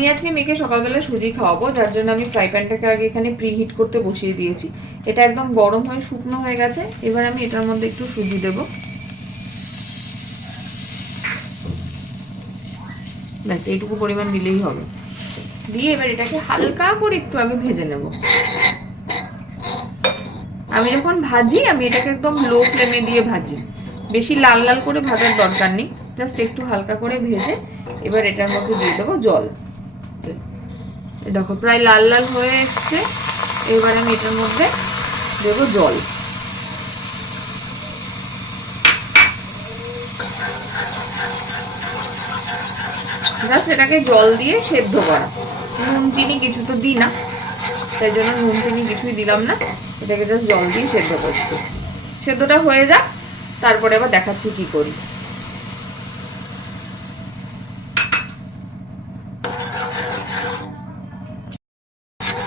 আমি আজকে মেয়েকে সকালবেলা সুজি খাওয়াবো, যার জন্য আমি ফ্রাই প্যানটাকে আগে এখানে প্রিহিট করতে বসিয়ে দিয়েছি। এটা একদম গরম হয়ে শুকনো হয়ে গেছে, এবার আমি এটার মধ্যে একটু সুজি দেব। ব্যাস, এইটুকু পরিমাণ দিলেই হবে। দিয়ে এবার এটাকে হালকা করে একটু আগে ভেজে নেব। আমি যখন ভাজি, আমি এটাকে একদম লো ফ্লেমে দিয়ে ভাজি। বেশি লাল লাল করে ভাজার দরকার নেই জাস্ট একটু হালকা করে ভেজে এবার এটার মধ্যে দিয়ে দেবো জল। দেখো, প্রায় লাল লাল হয়ে এসছে। এবার আমি এটার মধ্যে দেবো জল। জাস্ট জল দিয়ে সেদ্ধ করা। নুন, চিনি কিছু তো দিই না। তাই জন্য নুন, চিনি কিছুই দিলাম না। এটাকে জাস্ট জল দিয়ে সেদ্ধ করছি। সেদ্ধটা হয়ে যাক। তারপরে আবার দেখাচ্ছি কি করি।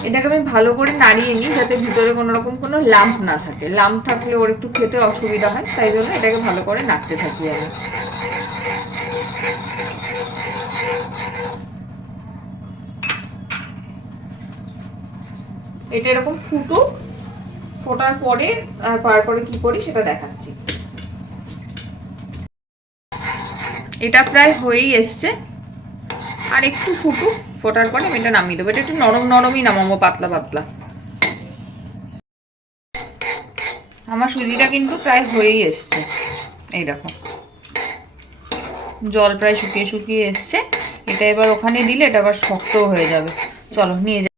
এটাকে আমি ভালো করে নাড়িয়ে নিই যাতে ভিতরে কোনো রকম কোনো লাম্প না থাকে। লাম্প থাকলে ওর একটু খেতে অসুবিধা হয়, তাই জন্য এটাকে ভালো করে নাড়তে থাকি আমি। এটা এরকম ফুটুক, ফোটার পরে আর তারপরে কি করি সেটা দেখাচ্ছি। এটা প্রায় হয়েই এসছে। আর একটু ফুটুক। ফোটার পরে আমি এটা নামিয়ে দেবো। এটা একটু নরম নরমই নামাবো, পাতলা পাতলা। আমার সুজিটা কিন্তু প্রায় হয়েই এসছে। এই দেখো। জল প্রায় শুকিয়ে শুকিয়ে এসছে। এটা এবার ওখানে দিলে এটা আবার শক্তও হয়ে যাবে। চলো, নিয়ে যা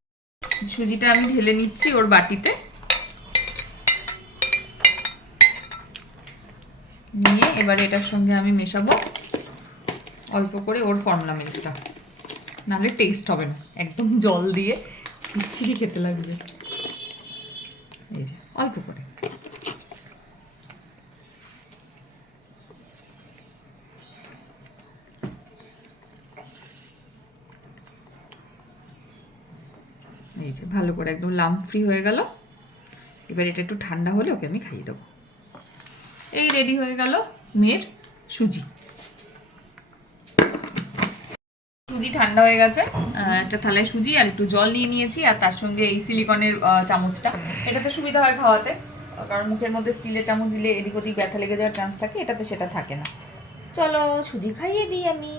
সুজিটা আমি ঢেলে নিচ্ছি ওর বাটিতে। নিয়ে এবার এটার সঙ্গে আমি মেশাবো। অল্প করে ওর ফর্মুলা মিল্কটা নাহলে টেস্ট হবে না। একদম জল দিয়ে বিচ্ছিরি খেতে লাগবে। এই যে, অল্প করে। এই যে, ভালো করে একদম লাম্প ফ্রি হয়ে গেল। এবার এটা একটু ঠান্ডা হলে ওকে আমি খাইয়ে দেবো। এই রেডি হয়ে গেল মেয়ের সুজি। সুজি ঠান্ডা হয়ে গেছে। একটা থালায় সুজি আর একটু জল নিয়ে নিয়েছি, আর তার সঙ্গে এই সিলিকনের চামচটা। এটাতে সুবিধা হয় খাওয়াতে, কারণ মুখের মধ্যে স্টিলের চামচ দিলে এদিক ওদিক ব্যথা লেগে যাওয়ার চান্স থাকে, এটাতে সেটা থাকে না। চলো সুজি খাইয়ে দিই আমি।